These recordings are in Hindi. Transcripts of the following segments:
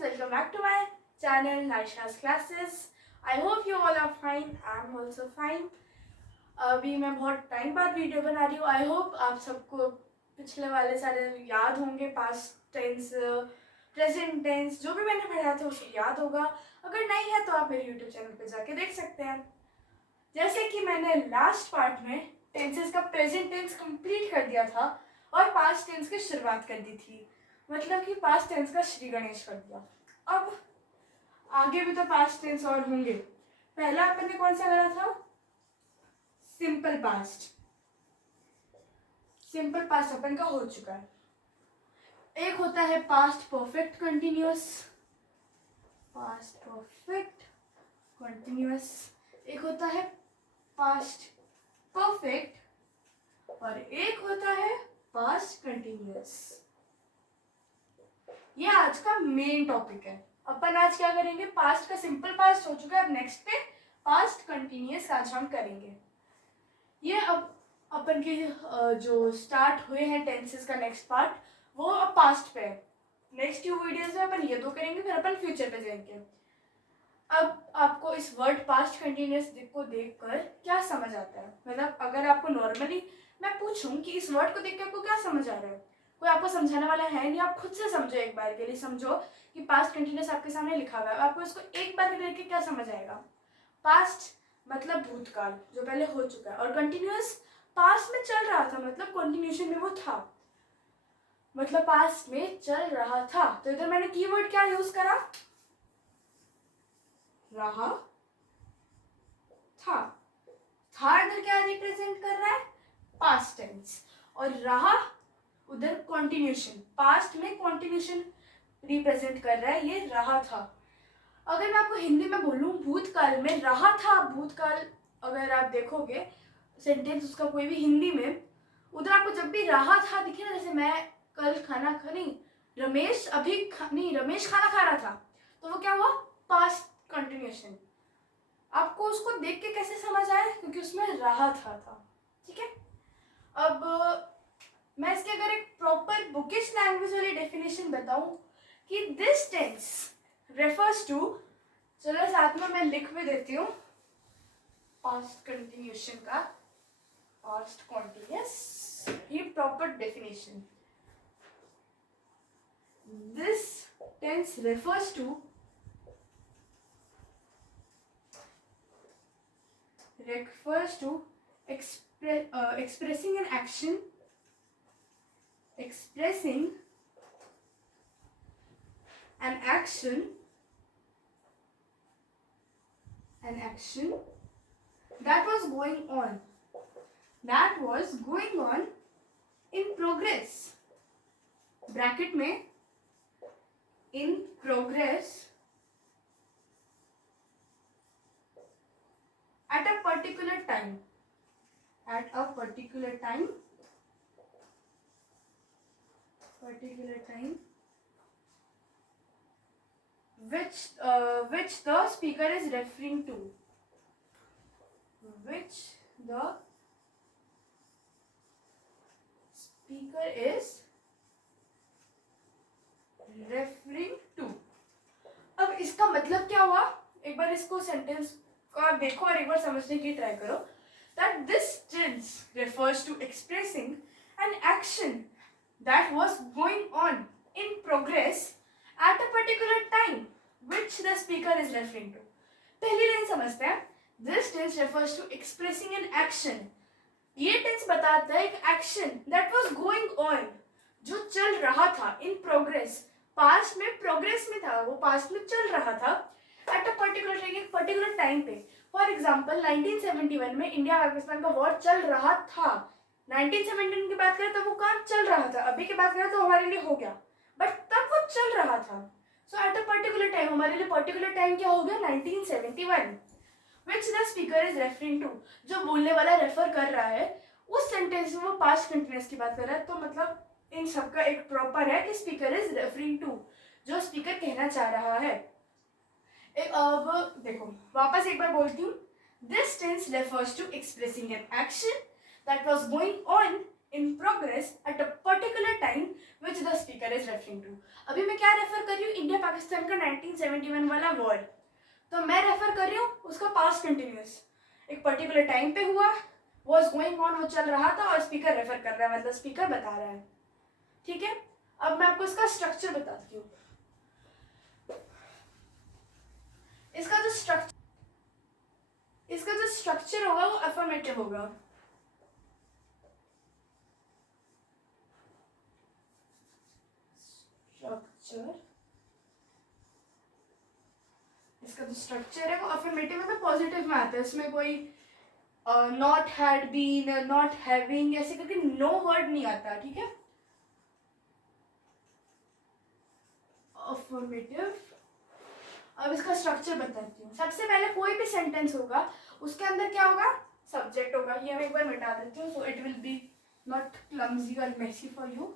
guys, welcome back to my channel Naisha's Classes. I hope you all are fine. I'm also fine. अभी मैं बहुत टाइम बाद वीडियो बना रही हूँ. आई होप आप सबको पिछले वाले सारे याद होंगे, पास्ट टेंस, प्रेजेंट टेंस, जो भी मैंने पढ़ाया था उसे याद होगा. अगर नहीं है तो आप मेरे यूट्यूब चैनल पे जाके देख सकते हैं. जैसे कि मैंने लास्ट पार्ट में टेंसेस का प्रेजेंट टेंस कंप्लीट कर दिया था और पास्ट टेंस की शुरुआत कर दी थी, मतलब कि पास्ट टेंस का श्री गणेश कर दिया. अब आगे भी तो पास्ट टेंस और होंगे. पहला अपन ने कौन सा करा था? Simple past. सिंपल पास्ट अपन का हो चुका है. एक होता है past perfect continuous, past perfect continuous. एक होता है पास्ट परफेक्ट और एक होता है पास्ट कंटिन्यूअस. ये आज का मेन टॉपिक है. अपन आज क्या करेंगे? पास्ट का सिंपल पास्ट हो चुका है, अब नेक्स्ट पे पास्ट कंटिन्यूअस आज हम करेंगे. ये अब अपन के जो स्टार्ट हुए हैं टेंसेस का नेक्स्ट पार्ट, वो अब पास्ट पे है. नेक्स्ट 2 वीडियोस में अपन ये 2 करेंगे, फिर अपन फ्यूचर पे जाएंगे. अब आपको इस वर्ड पास्ट कंटिन्यूअस को देखकर क्या समझ आता है? मतलब अगर आपको नॉर्मली मैं पूछूं कि इस वर्ड को देख के आपको क्या समझ आ रहा है, कोई आपको समझाने वाला है नहीं. आप खुद से समझो, एक बार के लिए समझो कि पास्ट कंटिन्यूअस आपके सामने लिखा हुआ है. आपको इसको एक बार देख के क्या समझ आएगा? पास्ट मतलब भूतकाल, जो पहले हो चुका है, और कंटिन्यूअस पास्ट में चल रहा था, मतलब कंटिन्यूएशन में वो था, मतलब पास्ट में चल रहा था. तो इधर मैंने कीवर्ड क्या यूज करा? रहा था. था इधर क्या रिप्रेजेंट कर रहा है? Past tense. और रहा उधर कंटिन्यूएशन, पास्ट में कंटिन्यूएशन रिप्रेजेंट कर रहा है. ये रहा था. अगर मैं आपको हिंदी में बोलूं भूतकाल में रहा था, भूतकाल अगर आप देखोगे सेंटेंस उसका कोई भी हिंदी में, उधर आपको जब भी रहा था दिखे ना, जैसे मैं कल खाना खा नहीं, रमेश अभी नहीं, रमेश खाना खा रहा था, तो वो क्या हुआ? Past continuation. आपको उसको देख के कैसे समझ आया? क्योंकि उसमें रहा था. ठीक है. अब मैं इसके अगर एक प्रॉपर बुकिश लैंग्वेज वाली डेफिनेशन बताऊं कि दिस टेंस रेफर्स टू, चलो साथ में मैं लिख भी देती हूँ पास्ट कंटिन्यूएशन का, पास्ट कंटिन्यूअस, ये proper definition. This tense refers to expressing an action, expressing an action that was going on in progress, bracket में in progress at a particular time, which the speaker is referring to, अब इसका मतलब क्या हुआ? एक बार इसको सेंटेंस को आप देखो और एक बार समझने की ट्राई करो. That this tense refers to expressing an action that was going on in progress at a particular time which the speaker is referring to. पहली लाइन समझते हैं. This tense refers to expressing an action. ये टेंस बताता है एक action that was going on, जो चल रहा था, in progress, पास्ट में प्रोग्रेस में था, वो पास्ट में चल रहा था, एट अ पर्टिकुलर एक पर्टिकुलर टाइम पे. फॉर एग्जाम्पल 1971 में इंडिया पाकिस्तान का वॉर चल रहा था. 1971 की बात करें तो वो काम चल रहा था, अभी की बात करें तो हमारे लिए हो गया, बट तब वो चल रहा था. So at a particular time, हमारे लिए पर्टिकुलर टाइम क्या हो गया? 1971. Which the speaker is referring to, जो बोलने वाला रेफर कर रहा है उस सेंटेंस में वो पास्ट कंटिन्यूअस की बात कर रहा है. तो मतलब इन सबका एक प्रॉपर है कि स्पीकर इज रेफरिंग टू, जो स्पीकर कहना चाह रहा है. अब देखो वापस एक बार बोलती हूँ. This tense refers to expressing an action that was going on in progress at a particular time which the speaker is referring to. अभी मैं क्या रेफर कर रही हूँ, इंडिया पाकिस्तान का 1971 वाला वॉर, तो मैं रेफर कर रही हूँ उसका पास्ट कंटिन्यूस, एक पर्टिकुलर टाइम पे हुआ, वॉज गोइंग ऑन, वो चल रहा था और स्पीकर रेफर कर रहा है, मतलब स्पीकर बता रहा है. ठीक है, अब मैं आपको इसका स्ट्रक्चर बताती हूँ. इसका जो स्ट्रक्चर होगा वो अफर्मेटिव होगा. इसका जो स्ट्रक्चर है वो अफर्मेटिव मतलब पॉजिटिव में आता है, इसमें कोई not had been, not having ऐसे करके नो वर्ड नहीं आता. ठीक है, अफर्मेटिव. अब इसका स्ट्रक्चर बताती हूँ. सबसे पहले कोई भी सेंटेंस होगा उसके अंदर क्या होगा, सब्जेक्ट होगा. ये मैं एक बार मिटा देती हूँ, so it will be not clumsy और मेसी फॉर यू.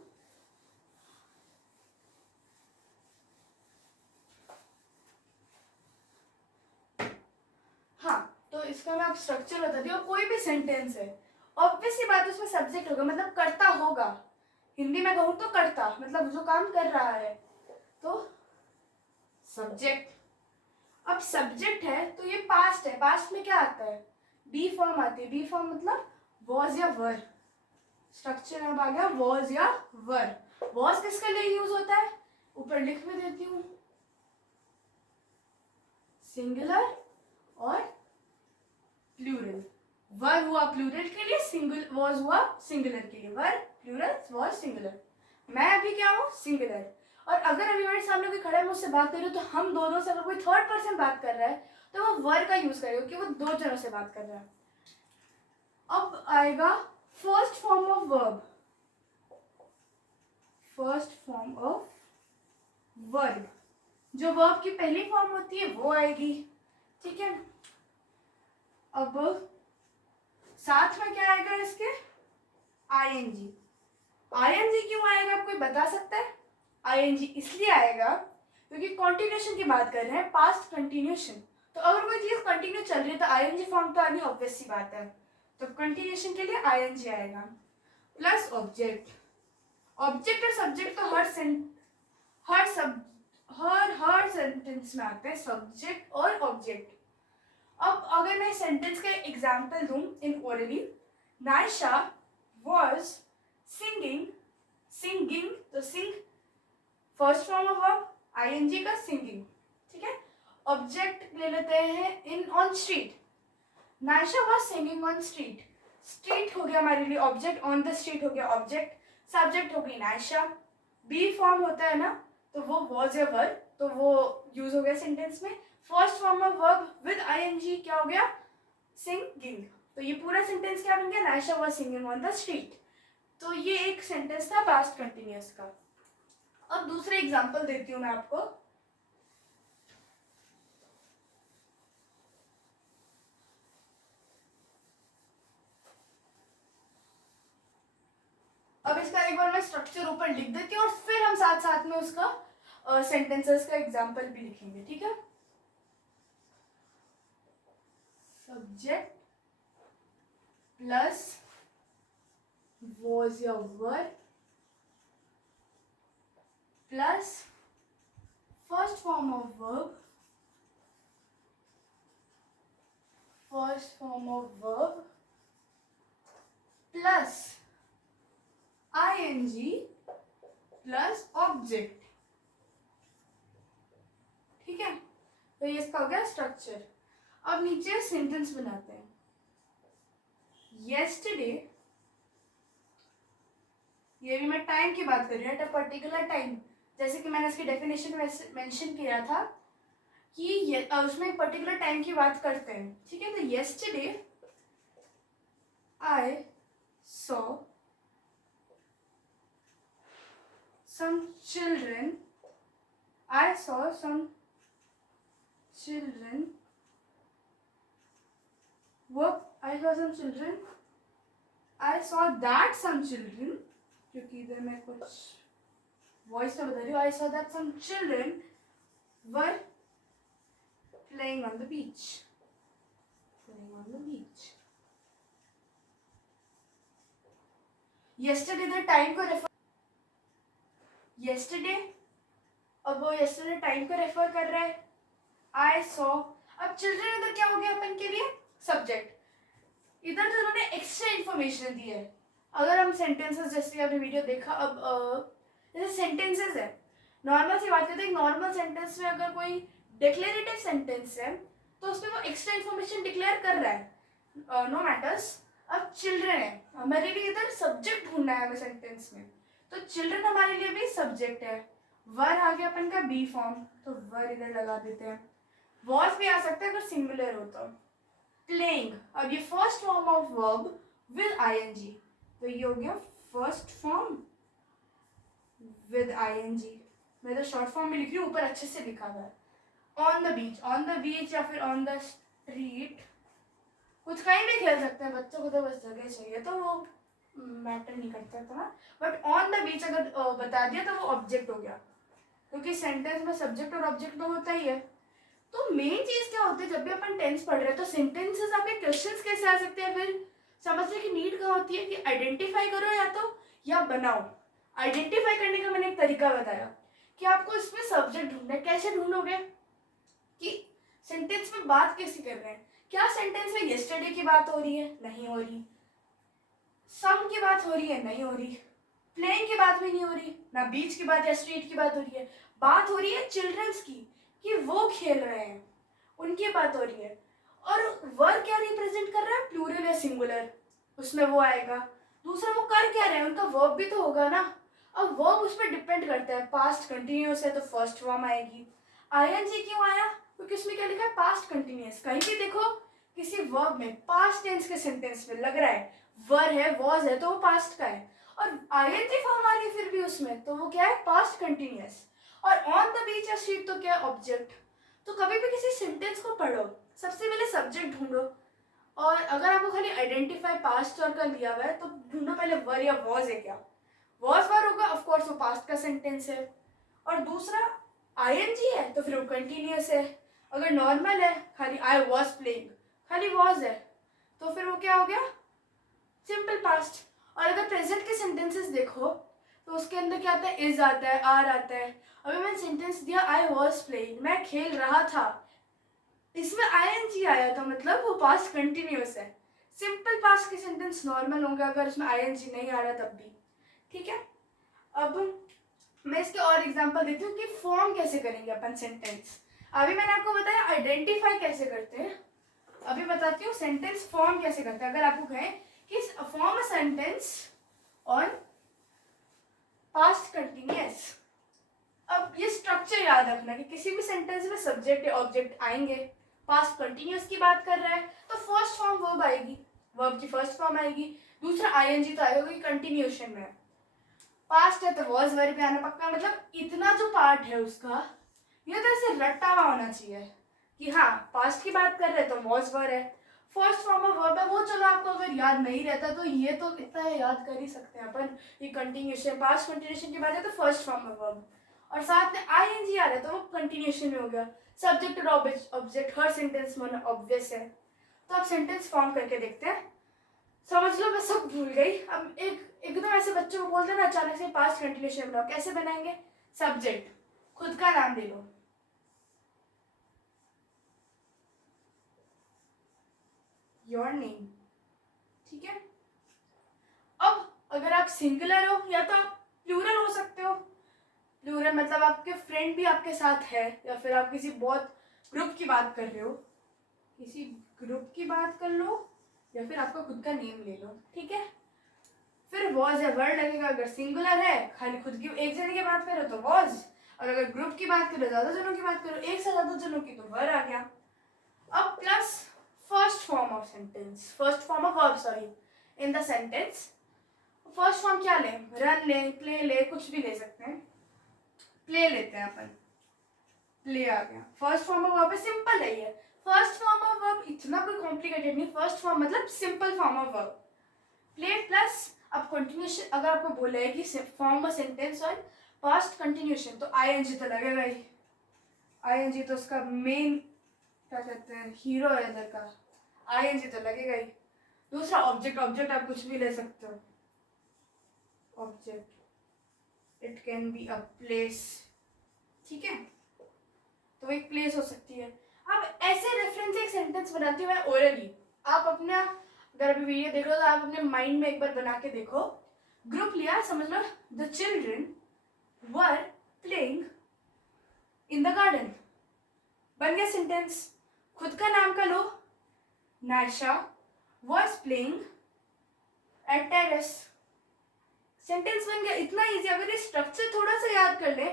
हाँ, तो इसका मैं आप स्ट्रक्चर बताती हूँ. कोई भी सेंटेंस है, ऑब्वियसली बात उसमें सब्जेक्ट होगा, मतलब करता होगा. हिंदी में कहूँ तो करता, मतलब जो काम कर रहा है, तो सब्जेक्ट. अब सब्जेक्ट है तो ये पास्ट है, पास्ट में क्या आता है, बी फॉर्म आती है. बी फॉर्म मतलब वॉज या वर. स्ट्रक्चर अब आ गया वॉज या वर. वॉज किसके लिए यूज होता है, ऊपर लिख भी देती हूँ, सिंगुलर और प्लूरल. वर हुआ प्लूरल के लिए, सिंगल वॉज हुआ सिंगुलर के लिए. वर प्लूरल, वॉज सिंगुलर. मैं अभी क्या हूँ, सिंगुलर. और अगर अभी मेरे सामने कोई खड़ा है, मुझसे बात कर रही हो, तो हम दोनों से अगर कोई थर्ड पर्सन बात कर रहा है तो वो वर का यूज करेगा क्योंकि वो दो जनों से बात कर रहा है. अब आएगा first form of verb. First form of verb, जो वर्ब की पहली फॉर्म होती है वो आएगी. ठीक है, अब साथ में क्या आएगा इसके, आईएनजी. आईएनजी क्यों आएगा, आप कोई बता सकता है. आईएनजी इसलिए आएगा क्योंकि कंटिन्यूएशन की बात कर रहे हैं, पास्ट कंटिन्यूएशन. तो अगर कोई चीज कंटिन्यू चल रही है तो आईएनजी फॉर्म तो आनी ऑब्वियस सी बात है. तो कंटिन्यूएशन के लिए आईएनजी आएगा. Plus object. ऑब्जेक्ट और सब्जेक्ट तो हर सेंटेंस में आते हैं, सब्जेक्ट और ऑब्जेक्ट. अब अगर मैं सेंटेंस का एग्जांपल दूं in orally, Naisha was singing, तो sing first form of verb, ING का सिंगिंग. ठीक है, ऑब्जेक्ट ले लेते हैं in on street. Naisha was singing on street. Street हो गया हमारे लिए ऑब्जेक्ट, ऑन द स्ट्रीट हो गया ऑब्जेक्ट, सब्जेक्ट हो गई नायशा. बी फॉर्म होता है ना, तो वो वॉज या वर, तो वो यूज हो गया सेंटेंस में. First form of verb with I N G क्या हो गया, सिंगिंग. तो ये पूरा सेंटेंस क्या बन गया, Naisha was singing on the street. तो ये एक सेंटेंस था पास्ट कंटिन्यूअस का. अब दूसरे एग्जांपल देती हूँ मैं आपको. अब इसका एक बार मैं स्ट्रक्चर ऊपर लिख देती हूँ और फिर हम साथ साथ में उसका सेंटेंसेस का एग्जांपल भी लिखेंगे. ठीक है, सब्जेक्ट प्लस was या were plus first form of verb, plus I N G plus object. ठीक है, तो ये इसका हो गया स्ट्रक्चर. अब नीचे सेंटेंस बनाते हैं. येस्टरडे, ये भी मैं टाइम की बात कर रही हूँ, एट अ पर्टिकुलर टाइम. जैसे कि मैंने इसकी डेफिनेशन में मेंशन किया था कि उसमें एक पर्टिकुलर टाइम की बात करते हैं. ठीक है, तो yesterday I saw some children, I saw some children I saw some children, I saw that some children, क्योंकि इधर मैं कुछ वॉइस में बता रही हूँ. I saw that some children were playing on the beach. yesterday the time को रेफर, yesterday, अब वो yesterday टाइम को रेफर कर रहा है. I saw. अब children इधर क्या हो गया अपन के लिए? सब्जेक्ट. इधर तो उन्होंने एक्स्ट्रा इन्फॉर्मेशन दी है. अगर हम सेंटेंसेस, जैसे आपने वीडियो देखा, अब जैसे सेंटेंसेस है, नॉर्मल सी बात करते हैं. नॉर्मल सेंटेंस में अगर कोई डिक्लेरेटिव सेंटेंस है तो उसमें वो एक्स्ट्रा इन्फॉर्मेशन डिक्लेयर कर रहा है, नो मैटर्स. अब चिल्ड्रन है, हमारे लिए इधर सब्जेक्ट ढूंढना है हमें सेंटेंस में, तो चिल्ड्रन हमारे लिए भी सब्जेक्ट है. वर आ गया अपन का बी फॉर्म, तो वर इधर लगा देते हैं. वॉज भी आ सकता है अगर सिंगुलर हो तो. प्लेइंग, अब ये first form of verb with I N G, तो ये हो गया फर्स्ट फॉर्म विद आईएनजी. मैं तो शॉर्ट फॉर्म में लिख रही हूँ, ऊपर अच्छे से लिखा हुआ है. On the beach, on the beach या फिर ऑन द स्ट्रीट, कुछ कहीं भी खेल सकते हैं. बच्चों को तो बस जगह चाहिए, तो वो मैटर नहीं करता था. बट ऑन द बीच अगर बता दिया तो वो ऑब्जेक्ट हो गया, क्योंकि सेंटेंस में सब्जेक्ट और ऑब्जेक्ट तो होता ही है. तो मेन चीज क्या होती है जब भी अपन टेंस पढ़ रहे हैं, तो सेंटेंसेस आपके क्वेश्चंस कैसे आ सकते हैं, फिर समझने की नीड कहाँ होती है कि आइडेंटिफाई करो या बनाओ. आइडेंटिफाई करने का मैंने एक तरीका बताया कि आपको इसमें सब्जेक्ट ढूंढना है. कैसे ढूंढोगे कि सेंटेंस में बात कैसे कर रहे हैं. क्या सेंटेंस में येस्टरडे की बात हो रही है? नहीं हो रही. सम की बात हो रही है? नहीं हो रही. प्लेइंग की बात भी नहीं हो रही, ना बीच की बात या स्ट्रीट की बात हो रही है. बात हो रही है चिल्ड्रंस की, कि वो खेल रहे हैं, उनकी बात हो रही है. और वर्ब क्या रिप्रेजेंट कर रहा है? प्लूरल या सिंगुलर, उसमें वो आएगा. दूसरा वो कर क्या रहे हैं, उनका वर्ब भी तो होगा ना. अब वर्ब उस पर डिपेंड करता है. पास्ट कंटिन्यूअस है तो फर्स्ट फॉर्म आएगी. आईएनजी क्यों आया? क्योंकि उसमें क्या लिखा है? Past continuous. कहीं भी देखो किसी वर्ब में पास्ट टेंस के सेंटेंस में लग रहा है वर है, वॉज है, तो वो पास्ट का है. और आईएनजी फॉर्म आ रही है फिर भी उसमें, तो वो क्या है? Past continuous. और ऑन द बीच या स्ट्रीट तो क्या है? ऑब्जेक्ट. तो कभी भी किसी सेंटेंस को पढ़ो, सबसे पहले सब्जेक्ट ढूंढो. और अगर आपको खाली आइडेंटिफाई पास्ट और का लिया हुआ है तो ढूंढो पहले वर या वॉज है क्या. वॉज वर होगा, ऑफ कोर्स वो पास्ट का सेंटेंस है. और दूसरा आईएनजी है तो फिर वो कंटिन्यूअस है. अगर नॉर्मल है, खाली आई वॉज प्लेइंग, खाली वॉज है, तो फिर वो क्या हो गया? Simple past. और अगर प्रेजेंट के सेंटेंसेस देखो तो उसके अंदर क्या आता है? इज आता है, आर आता है. अभी मैंने सेंटेंस दिया आई वॉज प्लेइंग, मैं खेल रहा था, इसमें आईएनजी आया था, मतलब वो पास्ट कंटिन्यूअस है. सिंपल पास्ट के सेंटेंस नॉर्मल होंगे अगर उसमें आईएनजी नहीं आ रहा तब भी. ठीक है. अब मैं इसके और एग्जांपल देती हूँ कि फॉर्म कैसे करेंगे अपन सेंटेंस. अभी मैंने आपको बताया आइडेंटिफाई कैसे करते हैं, अभी बताती हूँ सेंटेंस फॉर्म कैसे करते हैं. अगर आपको कहें कि form a sentence on past continuous, अब ये स्ट्रक्चर याद रखना कि किसी भी सेंटेंस में सब्जेक्ट या ऑब्जेक्ट आएंगे. पास्ट कंटिन्यूअस की बात कर रहा है तो फर्स्ट फॉर्म वर्ब आएगी, वर्ब की फर्स्ट फॉर्म आएगी. दूसरा आईएनजी तो आएगा कि कंटिन्यूएशन में. पास्ट है तो वॉज वर्ब पे आना पक्का. मतलब इतना जो पार्ट है उसका ये तो ऐसे रट्टा हुआ होना चाहिए कि हाँ पास्ट की बात कर रहे हैं तो वॉज वर्ब है, फर्स्ट फॉर्म ऑफ वर्ब है वो. चलो आपको अगर याद नहीं रहता तो ये तो इतना याद कर ही सकते हैं अपन. ये कंटिन्यूएशन, पास्ट कंटिन्यूएशन की बात है तो फर्स्ट फॉर्म ऑफ वर्ब, और साथ में आईएनजी आ रहा है तो वो कंटिन्यूएशन में हो गया. सब्जेक्ट और ऑब्जेक्ट हर सेंटेंस में ऑब्वियस है. तो आप सेंटेंस फॉर्म करके देखते हैं. समझ लो मैं सब भूल गई. अब एकदम ऐसे बच्चों को बोलते ना अचानक से पास्ट कंटिन्यूएशन बनाओ, कैसे बनाएंगे? सब्जेक्ट, खुद का नाम दे लो, योर नेम. ठीक है. अब अगर आप सिंगुलर हो या तो आप प्लूरल हो सकते हो. प्लूरल मतलब आपके फ्रेंड भी आपके साथ है, या फिर आप किसी बहुत ग्रुप की बात कर रहे हो, किसी ग्रुप की बात कर लो, या फिर आपका खुद का नेम ले लो. ठीक है. फिर वॉज है, वर्ड लगेगा. अगर सिंगुलर है, खाली खुद की एक जने की बात करो तो वॉज, और अगर ग्रुप की बात करो, ज्यादा जनों की बात करो, एक से ज्यादा जनों की, तो वर आ गया. अब plus first form of sentence, first form of verb sorry in the sentence. First form क्या लें? रन ले, प्ले ले, कुछ भी ले सकते हैं. प्ले लेते हैं अपन, प्ले आ गया. फर्स्ट फॉर्म ऑफ वर्ब है, सिंपल है ये. फर्स्ट फॉर्म ऑफ वर्ब इतना कोई कॉम्प्लिकेटेड नहीं. फर्स्ट फॉर्म मतलब simple form of verb. Play plus अब कंटिन्यूएशन. अगर आपको बोला है कि form a sentence on past continuation तो आईएनजी तो लगेगा ही. आईएनजी तो उसका मेन क्या कहते हैं, हीरो है इधर का. आईएनजी तो लगेगा ही. दूसरा ऑब्जेक्ट, ऑब्जेक्ट आप कुछ भी ले सकते हो. Object, it can be a place, ठीक है, तो एक प्लेस हो सकती है। अब ऐसे रेफरेंस एक सेंटेंस बनाती हूँ मैं ओरली, आप अपना अगर अभी वीडियो देख रहे हो तो आप अपने माइंड में एक बार बना के देखो। ग्रुप लिया, समझ लो the children were playing in the garden, बन गया सेंटेंस। खुद का नाम का लो, Nasha was playing at terrace, sentence बन गया। इतना इजी। अगर ये स्ट्रक्चर थोड़ा सा याद कर ले,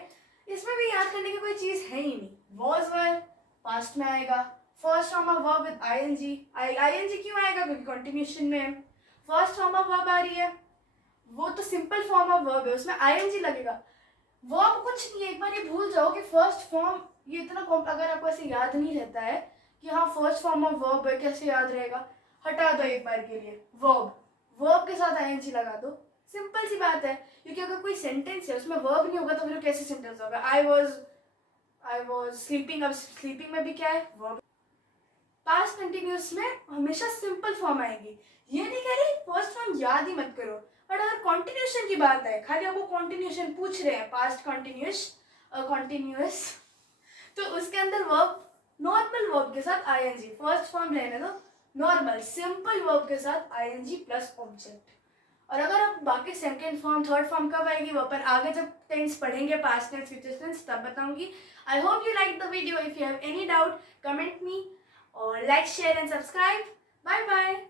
इसमें भी याद करने की कोई चीज है ही नहीं। वॉज वर पास्ट में आएगा, first form of verb with I N G. I N G क्यों आएगा? क्योंकि कंटिन्यूशन में है। फर्स्ट फॉर्म ऑफ वर्ब आ रही है, वो तो सिंपल फॉर्म ऑफ वर्ब है, उसमें आईएनजी लगेगा। वर्ब कुछ नहीं है, एक बार ये भूल जाओ कि फर्स्ट फॉर्म, ये इतना अगर आपको ऐसे याद नहीं रहता है कि हाँ फर्स्ट फॉर्म ऑफ वर्ब है, कैसे याद रहेगा? हटा दो एक बार के लिए वर्ब, वर्ब के साथ आईएनजी लगा दो, सिंपल सी बात है। क्योंकि अगर कोई सेंटेंस है उसमें वर्ब नहीं होगा तो फिर कैसे सेंटेंस होगा? आई वॉज स्लीपिंग, अब स्लीपिंग में भी क्या है? वर्ब। पास्ट कंटिन्यूअस में हमेशा सिंपल फॉर्म आएगी। ये नहीं कह रही फर्स्ट फॉर्म याद ही मत करो, बट अगर कॉन्टिन्यूशन की बात है, खाली आपको कॉन्टिन्यूशन पूछ रहे हैं, पास्ट कॉन्टिन्यूअस, तो उसके अंदर वर्ब नॉर्मल वर्ब के साथ आईएनजी, फर्स्ट फॉर्म रहने दो, नॉर्मल सिंपल वर्ब के साथ आईएनजी प्लस ऑब्जेक्ट। और अगर आप बाकी सेकंड फॉर्म थर्ड फॉर्म कब आएगी वो अपन आगे जब टेंस पढ़ेंगे, पास्ट टेंस फ्यूचर टेंस, तब बताऊंगी। I hope you like the video. If you have any doubt comment me और like share and subscribe. Bye bye.